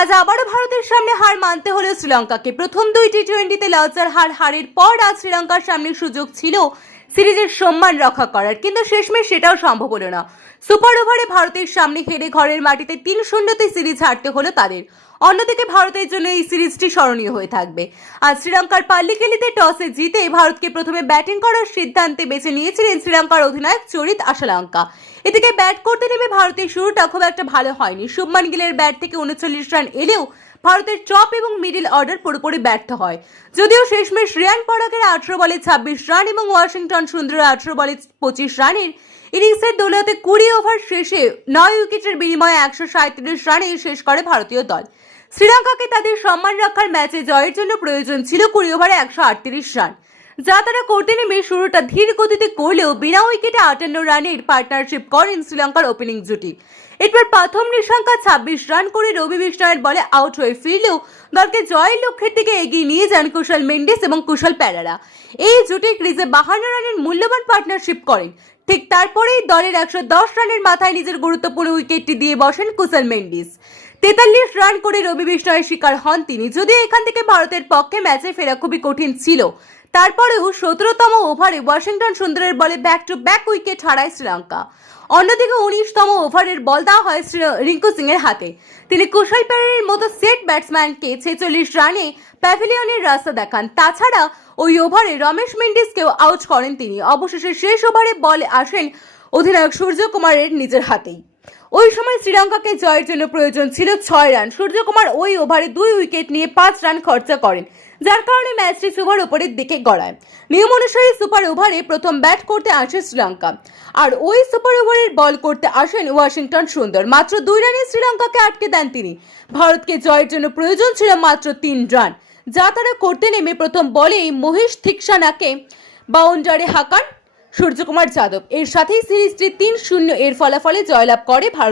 আজ আবারও ভারতের সামনে হার মানতে হলো শ্রীলঙ্কাকে প্রথম দুই টি টোয়েন্টিতে লজ্জার হার হারের পর আজ শ্রীলঙ্কার সামনে সুযোগ ছিল সিরিজের সম্মান রক্ষা করার, কিন্তু শেষমেশ সেটাও সম্ভব হলো না। সুপার ওভারে ভারতের সামনে হেরে ঘরের মাটিতে তিন শূন্যতে সিরিজ হারতে হলো তাদের। অন্যদিকে ভারতের জন্য এই সিরিজটি স্মরণীয় হয়ে থাকবে। আজ শ্রীলঙ্কার পাল্লি পাল্লিকেলিতে টসে জিতে ভারতকে প্রথমে ব্যাটিং করার সিদ্ধান্তে বেছে নিয়েছিলেন শ্রীলঙ্কার অধিনায়ক চরিত আশালঙ্কা। এদিকে ব্যাট করতে নেমে ভারতের শুরুটা খুব একটা ভালো হয়নি। শুভমান গিলের ব্যাট থেকে উনচল্লিশ রান এলেও ভারতের টপ এবং মিডল অর্ডার পুরোপুরি ব্যর্থ হয়। যদিও শেষমেশ রিয়ান পরাগের আঠারো বলে ছাব্বিশ রান এবং ওয়াশিংটন সুন্দরের আঠারো বলে পঁচিশ রানের ইনিংসের দৌলতে কুড়ি ওভার শেষে নয় উইকেটের বিনিময়ে একশো সাঁত্রিশ রানে শেষ করে ভারতীয় দল। শ্রীলঙ্কাকে তাদের সম্মান রক্ষার ম্যাচে জয়ের জন্য প্রয়োজন ছিল কুড়ি ওভারে একশো আটত্রিশ রান। যা তারা করতে নেমে শুরুটা ধীর গতিতে করলেও বিনা উইকেটে আটান্ন রানের পার্টনারশিপ করেন শ্রীলঙ্কার ওপেনিং জুটি। এরপর প্রথম নিঃসংখ্যা ছাব্বিশ রান করে রবি বিষ্ণয়ের বলে আউট হয়ে ফিরলেও দলকে জয়ের লক্ষ্যের দিকে এগিয়ে নিয়ে যান কুশল মেন্ডিস এবং কুশল প্যারারা এই জুটি ক্রিজে বাহান্ন রানের মূল্যবান পার্টনারশিপ করেন। ঠিক তারপরেই দলের একশো দশ রানের মাথায় নিজের গুরুত্বপূর্ণ উইকেটটি দিয়ে বসেন কুশল মেন্ডিস। তেতাল্লিশ রান করে রবি বিষ্ণয়ের শিকার হন তিনি। যদিও এখান থেকে ভারতের পক্ষে ম্যাচে ফেরা খুবই কঠিন ছিল। তারপরেও সতেরোতম ওভারে ওয়াশিংটন সুন্দরের বলে ব্যাক টু ব্যাক উইকেট হারায় শ্রীলঙ্কা। অন্যদিকে উনিশতম ওভারের বল দেওয়া হয় রিঙ্কু সিং এর হাতে। তিনি কুশল প্যারের মতো সেট ব্যাটসম্যানকে ছেচল্লিশ রানে প্যাভিলিয়নের রাস্তা দেখান। তাছাড়া ওই ওভারে রমেশ মেন্ডিসকেও আউট করেন তিনি। অবশেষে শেষ ওভারে বল আসেন অধিনায়ক সূর্যকুমারের নিজের হাতেই। ওই সময় শ্রীলঙ্কাকে জয়ের জন্য প্রয়োজন ছিল ছয় রান। সূর্যকুমার ওই ওভারে দুই উইকেট নিয়ে পাঁচ রান খরচা করেন, যার কারণে ম্যাচটি সুপার ওভারের দিকে গড়ায়। নিয়ম অনুসারে সুপার ওভারে প্রথম ব্যাট করতে আসে শ্রীলঙ্কা, আর ওই সুপার ওভারের বল করতে আসেন ওয়াশিংটন সুন্দর। মাত্র দুই রানে শ্রীলঙ্কাকে আটকে দেন তিনি। ভারতকে জয়ের জন্য প্রয়োজন ছিল মাত্র তিন রান, যা তারা করতে নেমে প্রথম বলেই মহেশ থিকসানাকে বাউন্ডারে হাঁকান সূর্যকুমার যাদব। এর সাথেই সিরিজটি তিন শূন্য এর ফলাফলে জয়লাভ করে ভারত।